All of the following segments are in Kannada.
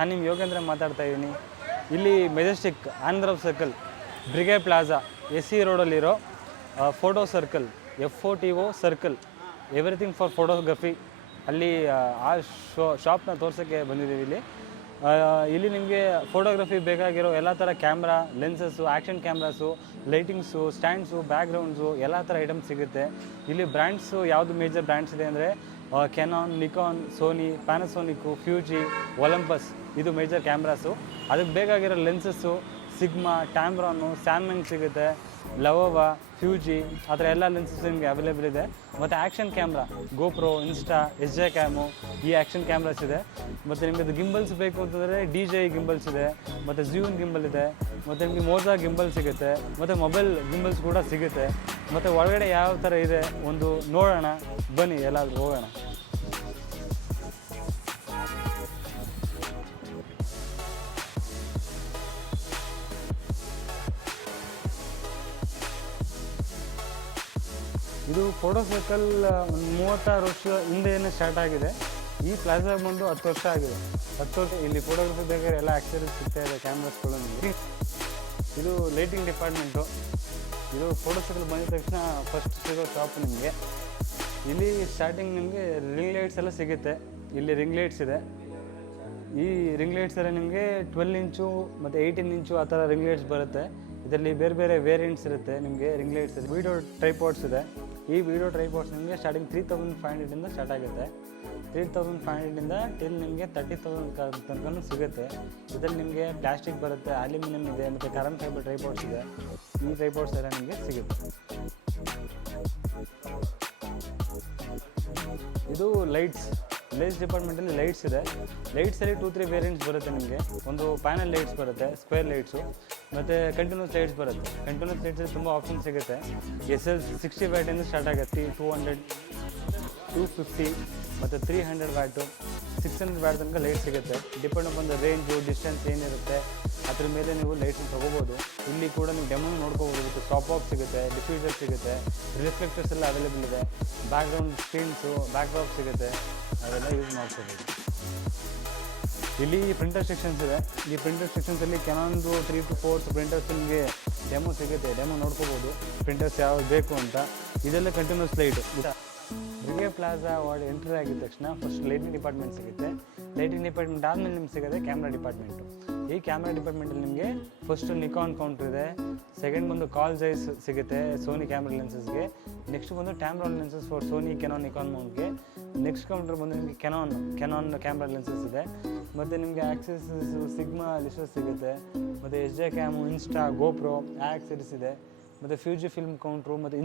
ನಾನು ನಿಮ್ಮ ಯೋಗೇಂದ್ರ ಮಾತಾಡ್ತಾ ಇದ್ದೀನಿ. ಇಲ್ಲಿ Majestic Andhra circle Brigade Plaza SC ರೋಡಲ್ಲಿರೋ photo circle FOTO circle everything for photography ಅಲ್ಲಿ ಆ ಶಾಪ್ನ ತೋರ್ಸೋಕ್ಕೆ ಬಂದಿದ್ದೀವಿ. ಇಲ್ಲಿ ನಿಮಗೆ ಫೋಟೋಗ್ರಫಿ ಬೇಕಾಗಿರೋ ಎಲ್ಲ ಥರ camera, lenses, action cameras, lightings, stands, backgrounds ಎಲ್ಲ ಥರ ಐಟಮ್ಸ್ ಸಿಗುತ್ತೆ. ಇಲ್ಲಿ ಬ್ರ್ಯಾಂಡ್ಸು ಯಾವುದು ಮೇಜರ್ ಬ್ರ್ಯಾಂಡ್ಸ್ ಇದೆ ಅಂದರೆ ಕೆನಾನ್, ನಿಕಾನ್, ಸೋನಿ, ಪ್ಯಾನಸೋನಿಕ್ಕು, ಫ್ಯೂಜಿ, ಒಲಂಪಸ್ ಇದು ಮೇಜರ್ ಕ್ಯಾಮ್ರಾಸು. ಅದಕ್ಕೆ ಬೇಕಾಗಿರೋ ಲೆನ್ಸಸ್ಸು ಸಿಗ್ಮಾ, ಟ್ಯಾಮ್ರಾನು, ಸ್ಯಾಮ್ಸಂಗ್ ಸಿಗುತ್ತೆ, ಲವೋವಾ, ಫ್ಯೂಜಿ ಆ ಥರ ಎಲ್ಲ ಲೆನ್ಸಸ್ ನಿಮಗೆ ಅವೈಲೇಬಲ್ ಇದೆ. ಮತ್ತು action camera GoPro, insta, SJ cam ಈ ಆ್ಯಕ್ಷನ್ ಕ್ಯಾಮ್ರಾಸ್ ಇದೆ. ಮತ್ತು ನಿಮಗೆ ಗಿಂಬಲ್ಸ್ ಬೇಕು ಅಂತಂದರೆ DJI ಗಿಂಬಲ್ಸ್ ಇದೆ, ಮತ್ತು ಝೂಮ್ ಗಿಂಬಲ್ ಇದೆ, ಮತ್ತು ನಿಮಗೆ ಮೋಜಾ ಗಿಂಬಲ್ ಸಿಗುತ್ತೆ, ಮತ್ತು ಮೊಬೈಲ್ ಗಿಂಬಲ್ಸ್ ಕೂಡ ಸಿಗುತ್ತೆ. ಮತ್ತು ಒಳಗಡೆ ಯಾವ ಥರ ಇದೆ ಒಂದು ನೋಡೋಣ ಬನ್ನಿ, ಎಲ್ಲಾದರೂ ಹೋಗೋಣ. ಇದು ಫೋಟೋ ಸರ್ಕಲ್ ಒಂದು 36 ವರ್ಷ ಹಿಂದೆಯೇ ಸ್ಟಾರ್ಟ್ ಆಗಿದೆ. ಈ ಪ್ಲಾಜಾ ಬಂದು 10 ವರ್ಷ ಆಗಿದೆ. 10 ವರ್ಷ ಇಲ್ಲಿ ಫೋಟೋಗ್ರಫಿ ಬೇಕಾದ್ರೆ ಎಲ್ಲ ಆಕ್ಸೆಸರೀಸ್ ಸಿಗ್ತಾ ಇದೆ, ಕ್ಯಾಮ್ರಾಸ್ಗಳು ನಿಮಗೆ. ಇದು ಲೈಟಿಂಗ್ ಡಿಪಾರ್ಟ್ಮೆಂಟು. ಇದು ಫೋಟೋ ಸರ್ಕಲ್ ಬಂದಿದ ತಕ್ಷಣ ಫಸ್ಟ್ ಸಿಗೋ ಶಾಪ್ ನಿಮಗೆ. ಇಲ್ಲಿ ಸ್ಟಾರ್ಟಿಂಗ್ ನಿಮಗೆ ರಿಂಗ್ ಲೈಟ್ಸ್ ಎಲ್ಲ ಸಿಗುತ್ತೆ. ಇಲ್ಲಿ ರಿಂಗ್ ಲೈಟ್ಸ್ ಇದೆ. ಈ ರಿಂಗ್ ಲೈಟ್ಸ್ ಎಲ್ಲ ನಿಮಗೆ 12 ಇಂಚು ಮತ್ತು 18 ಇಂಚು ಆ ಥರ ರಿಂಗ್ ಲೈಟ್ಸ್ ಬರುತ್ತೆ. ಇದರಲ್ಲಿ ಬೇರೆ ಬೇರೆ ವೇರಿಯಂಟ್ಸ್ ಇರುತ್ತೆ ನಿಮಗೆ ರಿಂಗ್ ಲೈಟ್ಸ್. ವೀಡಿಯೋ ಟ್ರೈಪಾಡ್ಸ್ ಇದೆ. ಈ ವಿಡಿಯೋ ಟ್ರೈಪಾಡ್ಸ್ ನಿಮಗೆ ಸ್ಟಾರ್ಟಿಂಗ್ 3500 ಸ್ಟಾರ್ಟ್ ಆಗುತ್ತೆ. 3500 ಟಿಲ್ ನಿಮಗೆ 30,000 ತನಕ ಸಿಗುತ್ತೆ. ಇದರಲ್ಲಿ ನಿಮಗೆ ಪ್ಲಾಸ್ಟಿಕ್ ಬರುತ್ತೆ, ಅಲ್ಯೂಮಿನಿಯಂ ಇದೆ, ಮತ್ತು ಕಾರ್ಬನ್ ಫೈಬರ್ ಟ್ರೈಪಾಡ್ಸ್ ಇದೆ. ಈ ಟ್ರೈಪಾಡ್ಸ್ ಎಲ್ಲ ನಿಮಗೆ ಸಿಗುತ್ತೆ. ಇದು ಲೈಟ್ಸ್ ಡಿಪಾರ್ಟ್ಮೆಂಟಲ್ಲಿ ಲೈಟ್ಸ್ ಇದೆ. ಲೈಟ್ಸಲ್ಲಿ 2-3 ವೇರಿಯಂಟ್ಸ್ ಬರುತ್ತೆ ನಿಮಗೆ. ಒಂದು ಪ್ಯಾನಲ್ ಲೈಟ್ಸ್ ಬರುತ್ತೆ, ಸ್ಕ್ವೇರ್ ಲೈಟ್ಸು, ಮತ್ತು ಕಂಟಿನ್ಯೂಸ್ ಲೈಟ್ಸ್ ಬರುತ್ತೆ. ಕಂಟಿನ್ಯೂಸ್ ಲೈಟ್ಸಲ್ಲಿ ತುಂಬ ಆಪ್ಷನ್ ಸಿಗುತ್ತೆ. SL 60 ವ್ಯಾಟಿಂದ ಸ್ಟಾರ್ಟ್ ಆಗುತ್ತೆ. 200, 250 ಮತ್ತು 300 ವ್ಯಾಟು, 600 ವ್ಯಾಟ್ ತನಕ ಲೈಟ್ ಸಿಗುತ್ತೆ. Depend upon the range, distance ಏನಿರುತ್ತೆ ಅದ್ರ ಮೇಲೆ ನೀವು ಲೈಟ್ನ ತೊಗೋಬೋದು. ಇಲ್ಲಿ ಕೂಡ ನೀವು ಡೆಮೋ ನೋಡ್ಕೋಬೋದು. ವಿತ್ ಟಾಪ್ ಆಫ್ ಸಿಗುತ್ತೆ, ಡಿಫ್ಯೂಸರ್ ಸಿಗುತ್ತೆ, ರಿಫ್ಲೆಕ್ಟರ್ಸ್ ಎಲ್ಲ ಅವೈಲೇಬಲ್ ಇದೆ, ಬ್ಯಾಕ್ಗ್ರೌಂಡ್ ಸ್ಕ್ರೀನ್ಸು, ಬ್ಯಾಕ್ ಡ್ರಾಪ್ ಸಿಗುತ್ತೆ, ಅದೆಲ್ಲ ಯೂಸ್ ಮಾಡ್ಕೋಬೋದು. ಇಲ್ಲಿ ಪ್ರಿಂಟರ್ ಸೆಕ್ಷನ್ಸ್ ಇದೆ. ಈ ಪ್ರಿಂಟರ್ ಸೆಕ್ಷನ್ಸಲ್ಲಿ ಕೆನಾನ್ದು 3 to 4 ಪ್ರಿಂಟರ್ಸ್ ನಿಮಗೆ ಡೆಮೋ ಸಿಗುತ್ತೆ. ಡೆಮೋ ನೋಡ್ಕೋಬೋದು ಪ್ರಿಂಟರ್ಸ್ ಯಾವ್ದು ಬೇಕು ಅಂತ. ಇದೆಲ್ಲ continuous light. Brigade Plaza ward entry ಆಗಿದ ತಕ್ಷಣ ಫಸ್ಟ್ ಲೈಟಿಂಗ್ ಡಿಪಾರ್ಟ್ಮೆಂಟ್ ಸಿಗುತ್ತೆ. ಲೈಟಿಂಗ್ ಡಿಪಾರ್ಟ್ಮೆಂಟ್ ಆದಮೇಲೆ ನಿಮ್ಗೆ ಸಿಗುತ್ತೆ ಕ್ಯಾಮ್ರಾ ಡಿಪಾರ್ಟ್ಮೆಂಟು. ಈ ಕ್ಯಾಮ್ರಾ ಡಿಪಾರ್ಟ್ಮೆಂಟಲ್ಲಿ ನಿಮಗೆ ಫಸ್ಟು ನಿಕಾನ್ ಕೌಂಟ್ರ್ ಇದೆ. ಸೆಕೆಂಡ್ ಬಂದು ಕಾಲ್ ಜೈಸ್ ಸಿಗುತ್ತೆ ಸೋನಿ ಕ್ಯಾಮ್ರಾ ಲೆನ್ಸಸ್ಗೆ. ನೆಕ್ಸ್ಟ್ ಬಂದು Tamron lenses for Sony, Canon, Nikon ಮೌಂಟ್ಗೆ. ನೆಕ್ಸ್ಟ್ ಕೌಂಟ್ರ್ ಬಂದು ನಿಮಗೆ ಕೆನಾನ್ ಕ್ಯಾಮ್ರಾ ಲೆನ್ಸಸ್ ಇದೆ. ಮತ್ತು ನಿಮಗೆ ಆಕ್ಸೆಸರೀಸು ಸಿಗ್ಮಾ ಲಿಸಸ್ ಸಿಗುತ್ತೆ, ಮತ್ತು SJ cam, insta, GoPro accessories ಇದೆ. ಮತ್ತು ಫ್ಯೂಜಿ ಫಿಲ್ಮ್ ಕೌಂಟ್ರು, ಮತ್ತು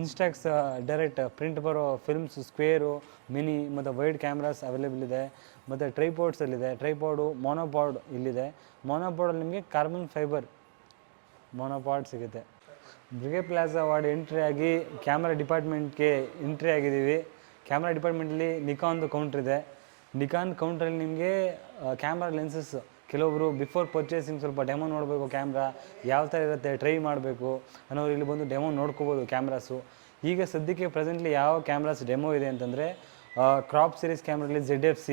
ಇನ್ಸ್ಟ್ಯಾಕ್ಸ್ ಡೈರೆಕ್ಟ್ ಪ್ರಿಂಟ್ ಬರೋ ಫಿಲ್ಮ್ಸ್, ಸ್ಕ್ವೇರು, ಮಿನಿ ಮತ್ತು ವೈಡ್ ಕ್ಯಾಮ್ರಾಸ್ ಅವೈಲೇಬಲ್ ಇದೆ. ಮತ್ತು ಟ್ರೈಪಾಡ್ಸಲ್ಲಿದೆ. ಟ್ರೈಪಾಡು, ಮೊನೋಪಾಡ್ ಇಲ್ಲಿದೆ. ಮೊನೋಪಾಡಲ್ಲಿ ನಿಮಗೆ ಕಾರ್ಬನ್ ಫೈಬರ್ ಮೊನೋಪಾಡ್ ಸಿಗುತ್ತೆ. ಬ್ರಿಗೇಡ್ ಪ್ಲಾಜಾ ವಾರ್ಡ್ ಎಂಟ್ರಿ ಆಗಿ ಕ್ಯಾಮ್ರಾ ಡಿಪಾರ್ಟ್ಮೆಂಟ್ಗೆ ಎಂಟ್ರಿ ಆಗಿದ್ದೀವಿ. ಕ್ಯಾಮ್ರಾ ಡಿಪಾರ್ಟ್ಮೆಂಟಲ್ಲಿ ನಿಕಾನ್ದು ಕೌಂಟ್ರ್ ಇದೆ. ನಿಕಾನ್ ಕೌಂಟ್ರಲ್ಲಿ ನಿಮಗೆ ಕ್ಯಾಮ್ರಾ ಲೆನ್ಸಸ್ ಕೆಲವೊಬ್ಬರು ಬಿಫೋರ್ ಪರ್ಚೇಸಿಂಗ್ ಸ್ವಲ್ಪ ಡೆಮೋ ನೋಡಬೇಕು, ಕ್ಯಾಮ್ರಾ ಯಾವ ಥರ ಇರುತ್ತೆ ಟ್ರೈ ಮಾಡಬೇಕು ಅನ್ನೋರು ಇಲ್ಲಿ ಬಂದು ಡೆಮೋ ನೋಡ್ಕೋಬೋದು ಕ್ಯಾಮ್ರಾಸು. ಈಗ ಸದ್ಯಕ್ಕೆ ಪ್ರೆಸೆಂಟ್ಲಿ ಯಾವ ಕ್ಯಾಮ್ರಾಸ್ ಡೆಮೋ ಇದೆ ಅಂತಂದರೆ crop series ಕ್ಯಾಮ್ರಲ್ಲಿ ZFC,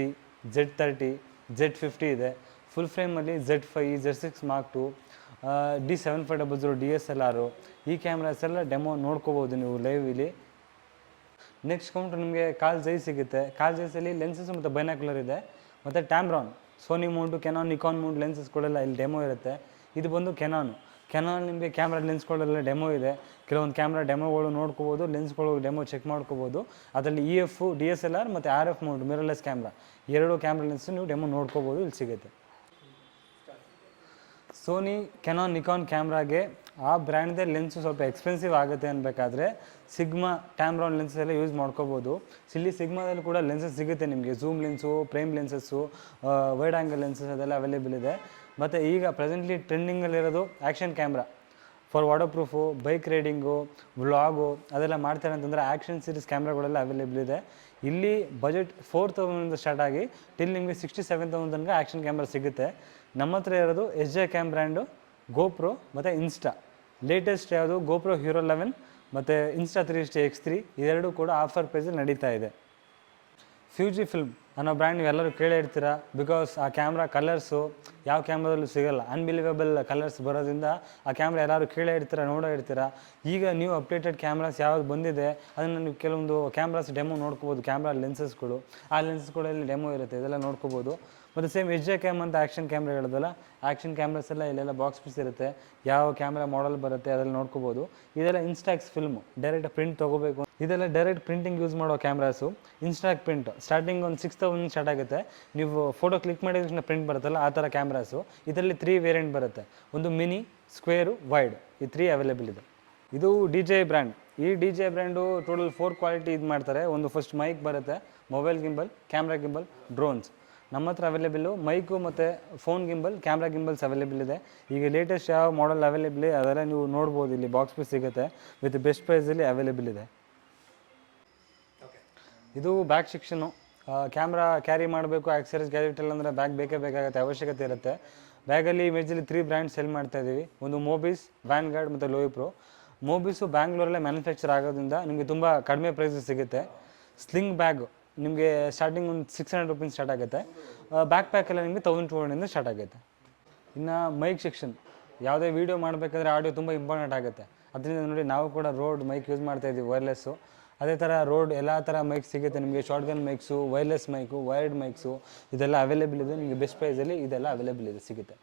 Z30, Z50 ಇದೆ. ಫುಲ್ ಫ್ರೇಮಲ್ಲಿ Z5, Z6 Mark II, D7500 DSLR ಈ ಕ್ಯಾಮ್ರಾಸ್ ಎಲ್ಲ ಡೆಮೋ ನೋಡ್ಕೋಬೋದು ನೀವು ಲೈವ್ ಇಲ್ಲಿ. ನೆಕ್ಸ್ಟ್ ಕೌಂಟ್ರ್ ನಿಮಗೆ ಕಾಲ್ ಜೈ ಸಿಗುತ್ತೆ. ಕಾಲ್ ಜೈಸಲ್ಲಿ ಲೆನ್ಸಸ್ ಮತ್ತು ಬೈನಾಕ್ಯುಲರ್ ಇದೆ. ಮತ್ತು Tamron, Sony mount, Canon, Nikon mount ಲೆನ್ಸಸ್ಗಳೆಲ್ಲ ಇಲ್ಲಿ ಡೆಮೋ ಇರುತ್ತೆ. ಇದು ಬಂದು ಕೆನಾನ್ ನಿಮಗೆ ಕ್ಯಾಮ್ರಾ ಲೆನ್ಸ್ಗಳೆಲ್ಲ ಡೆಮೋ ಇದೆ. ಕೆಲವೊಂದು ಕ್ಯಾಮ್ರಾ ಡೆಮೋಗಳು ನೋಡ್ಕೋಬೋದು, ಲೆನ್ಸ್ಗಳು ಡೆಮೋ ಚೆಕ್ ಮಾಡ್ಕೋಬೋದು. ಅದರಲ್ಲಿ EF, DSLR ಮತ್ತು RF Mount mirrorless camera 2 camera lens ನೀವು ಡೆಮೋ ನೋಡ್ಕೋಬೋದು, ಇಲ್ಲಿ ಸಿಗುತ್ತೆ. ಸೋನಿ, ಕೆನಾನ್, ನಿಕಾನ್ ಕ್ಯಾಮ್ರಾಗೆ ಆ ಬ್ರ್ಯಾಂಡ್ದೇ ಲೆನ್ಸು ಸ್ವಲ್ಪ ಎಕ್ಸ್ಪೆನ್ಸಿವ್ ಆಗುತ್ತೆ ಅನ್ಬೇಕಾದ್ರೆ ಸಿಗ್ಮಾ, ಟ್ಯಾಮ್ರಾನ್ ಲೆನ್ಸಸ್ ಎಲ್ಲ ಯೂಸ್ ಮಾಡ್ಕೋಬೋದು. ಇಲ್ಲಿ ಸಿಗ್ಮಾದಲ್ಲಿ ಕೂಡ ಲೆನ್ಸಸ್ ಸಿಗುತ್ತೆ ನಿಮಗೆ. Zoom lens, prime lenses, wide angle lenses ಅದೆಲ್ಲ ಅವೈಲೇಬಲ್ ಇದೆ. ಮತ್ತು ಈಗ ಪ್ರೆಸೆಂಟ್ಲಿ ಟ್ರೆಂಡಿಂಗಲ್ಲಿರೋದು action camera for waterproof, bike riding, vlog ಅದೆಲ್ಲ ಮಾಡ್ತಾರೆ ಅಂತಂದರೆ ಆ್ಯಕ್ಷನ್ ಸೀರೀಸ್ ಕ್ಯಾಮ್ರಾಗಳೆಲ್ಲ ಅವೈಲೇಬಲ್ ಇದೆ. ಇಲ್ಲಿ ಬಜೆಟ್ 4,000 ಸ್ಟಾರ್ಟ್ ಆಗಿ ಟಿಲ್ ನಿಮಗೆ 67,000 ತನಕ ಆ್ಯಕ್ಷನ್ ಕ್ಯಾಮ್ರಾ ಸಿಗುತ್ತೆ. ನಮ್ಮ ಹತ್ರ ಇರೋದು SJ ಕ್ಯಾಮ್ ಬ್ರ್ಯಾಂಡು, ಗೋಪ್ರೋ ಮತ್ತು ಇನ್ಸ್ಟಾ. ಲೇಟೆಸ್ಟ್ ಯಾವುದು ಗೋಪ್ರೋ ಹೀರೋ 11 ಮತ್ತು Insta360X3 ಇದೆರಡೂ ಕೂಡ ಆಫರ್ ಪ್ರೈಸಲ್ಲಿ ನಡೀತಾ ಇದೆ. ಫ್ಯೂಜಿ ಫಿಲ್ಮ್ ಅನ್ನೋ ಬ್ರ್ಯಾಂಡ್ ನೀವೆಲ್ಲರೂ ಕೇಳೇ ಇರ್ತೀರ. ಬಿಕಾಸ್ ಆ ಕ್ಯಾಮ್ರಾ ಕಲರ್ಸು ಯಾವ ಕ್ಯಾಮ್ರಾದಲ್ಲೂ ಸಿಗೋಲ್ಲ, ಅನ್ಬಿಲೀವೇಬಲ್ ಕಲರ್ಸ್ ಬರೋದ್ರಿಂದ ಆ ಕ್ಯಾಮ್ರಾ ಎಲ್ಲರೂ ಕೇಳೇ ಇರ್ತೀರ, ನೋಡೇ ಇರ್ತೀರ. ಈಗ ನ್ಯೂ ಅಪ್ಡೇಟೆಡ್ ಕ್ಯಾಮ್ರಾಸ್ ಯಾವ್ದು ಬಂದಿದೆ ಅದನ್ನು ನೀವು ಕೆಲವೊಂದು ಕ್ಯಾಮ್ರಾಸ್ ಡೆಮೋ ನೋಡ್ಕೋಬೋದು. ಕ್ಯಾಮ್ರಾ ಲೆನ್ಸಸ್ಗಳು, ಆ ಲೆನ್ಸ್ಗಳಲ್ಲಿ ಡೆಮೋ ಇರುತ್ತೆ, ಇದೆಲ್ಲ ನೋಡ್ಕೋಬೋದು. ಮತ್ತು ಸೇಮ್ ಎಚ್ ಜೆ ಕ್ಯಾಮ್ ಅಂತ ಆ್ಯಕ್ಷನ್ ಕ್ಯಾಮ್ರಾ ಹೇಳಿದಲ್ಲ, ಆ್ಯಕ್ಷನ್ ಕ್ಯಾಮ್ರಾಸ್ ಎಲ್ಲ ಇಲ್ಲೆಲ್ಲ ಬಾಕ್ಸ್ ಪೀಸ್ ಇರುತ್ತೆ, ಯಾವ ಕ್ಯಾಮ್ರಾ ಮಾಡಲ್ ಬರುತ್ತೆ ಅದೆಲ್ಲ ನೋಡ್ಕೋಬೋದು. ಇದೆಲ್ಲ ಇನ್ಸ್ಟಾಕ್ಸ್ ಫಿಲ್ಮು, ಡೈರೆಕ್ಟ್ ಪ್ರಿಂಟ್ ತೊಗೋಬೇಕು, ಇದೆಲ್ಲ ಡೈರೆಕ್ಟ್ ಪ್ರಿಂಟಿಂಗ್ ಯೂಸ್ ಮಾಡೋ ಕ್ಯಾಮ್ರಾಸು. ಇನ್ಸ್ಟಾಕ್ ಪ್ರಿಂಟ್ ಸ್ಟಾರ್ಟಿಂಗ್ ಒಂದು 6000 ಸ್ಟಾರ್ಟ್ ಆಗುತ್ತೆ. ನೀವು ಫೋಟೋ ಕ್ಲಿಕ್ ಮಾಡಿದ ತಕ್ಷಣ ಪ್ರಿಂಟ್ ಬರುತ್ತಲ್ಲ, ಆ ಥರ ಕ್ಯಾಮ್ರಾಸು. ಇದರಲ್ಲಿ 3 ವೇರಿಯಂಟ್ ಬರುತ್ತೆ, ಒಂದು ಮಿನಿ, ಸ್ಕ್ವೇರು, ವೈಡ್, ಈ 3 ಅವೈಲೇಬಲ್ ಇದೆ. ಇದು DJI ಬ್ರ್ಯಾಂಡ್. ಈ DJI ಬ್ರ್ಯಾಂಡು ಟೋಟಲ್ 4 ಕ್ವಾಲಿಟಿ ಇದು ಮಾಡ್ತಾರೆ. ಒಂದು ಫಸ್ಟ್ ಮೈಕ್ ಬರುತ್ತೆ, mobile gimbal, camera gimbal, drones. ನಮ್ಮ ಹತ್ರ ಅವೈಲೇಬಲ್ಲು ಮೈಕು ಮತ್ತು ಫೋನ್ ಗಿಂಬಲ್, ಕ್ಯಾಮ್ರಾ ಗಿಂಬಲ್ಸ್ ಅವೈಲೇಬಲ್ ಇದೆ. ಈಗ ಲೇಟೆಸ್ಟ್ ಯಾವ ಮಾಡಲ್ ಅವೈಲೇಬಲ್ ಇದೆ ಅದೆಲ್ಲ ನೀವು ನೋಡ್ಬೋದು, ಇಲ್ಲಿ ಬಾಕ್ಸ್ ಪೀಸ್ ಸಿಗುತ್ತೆ, ವಿತ್ ಬೆಸ್ಟ್ ಪ್ರೈಸಲ್ಲಿ ಅವೈಲೇಬಲ್ ಇದೆ. ಇದು ಬ್ಯಾಗ್ ಸೆಕ್ಷನು. ಕ್ಯಾಮ್ರಾ ಕ್ಯಾರಿ ಮಾಡಬೇಕು, ಆಕ್ಸರೀಸ್ ಗ್ಯಾಜೆಟ್ ಎಲ್ಲ ಅಂದರೆ ಬ್ಯಾಗ್ ಬೇಕೇ ಬೇಕಾಗುತ್ತೆ, ಅವಶ್ಯಕತೆ ಇರುತ್ತೆ. ಬ್ಯಾಗಲ್ಲಿ ಇಮೇಜಲ್ಲಿ 3 ಬ್ರ್ಯಾಂಡ್ ಸೆಲ್ ಮಾಡ್ತಾಯಿದ್ದೀವಿ. ಒಂದು ಮೋಬಿಸ್, ವ್ಯಾನ್ಗಾರ್ಡ್ ಮತ್ತು ಲೋಯಿ ಪ್ರೋ. ಮೋಬಿಸು ಬ್ಯಾಂಗ್ಳೂರಲ್ಲೇ ಮ್ಯಾನುಫ್ಯಾಕ್ಚರ್ ಆಗೋದ್ರಿಂದ ನಿಮಗೆ ತುಂಬ ಕಡಿಮೆ ಪ್ರೈಸಸ್ ಸಿಗುತ್ತೆ. ಸ್ಲಿಂಗ್ ಬ್ಯಾಗು ನಿಮಗೆ ಸ್ಟಾರ್ಟಿಂಗ್ ಒಂದು 600 ರುಪೀಸ್ ಸ್ಟಾರ್ಟ್ ಆಗುತ್ತೆ. ಬ್ಯಾಕ್ ಪ್ಯಾಕೆಲ್ಲ ನಿಮಗೆ 1200 ಸ್ಟಾರ್ಟ್ ಆಗುತ್ತೆ. ಇನ್ನು ಮೈಕ್ ಸೆಕ್ಷನ್, ಯಾವುದೇ ವೀಡಿಯೋ ಮಾಡಬೇಕಾದ್ರೆ ಆಡಿಯೋ ತುಂಬ ಇಂಪಾರ್ಟೆಂಟ್ ಆಗುತ್ತೆ. ಅದರಿಂದ ನೋಡಿ ನಾವು ಕೂಡ ರೋಡ್ ಮೈಕ್ ಯೂಸ್ ಮಾಡ್ತಾಯಿದ್ದೀವಿ, ವೈರ್ಲೆಸ್ಸು. ಅದೇ ಥರ ರೋಡ್ ಎಲ್ಲ ಥರ ಮೈಕ್ ಸಿಗುತ್ತೆ ನಿಮಗೆ, shotgun mics, wireless mic, wired mics, ಇದೆಲ್ಲ ಅವೈಲೇಬಲ್ ಇದೆ. ನಿಮಗೆ ಬೆಸ್ಟ್ ಪ್ರೈಸಲ್ಲಿ ಇದೆಲ್ಲ ಅವೈಲೇಬಲ್ ಇದೆ, ಸಿಗುತ್ತೆ.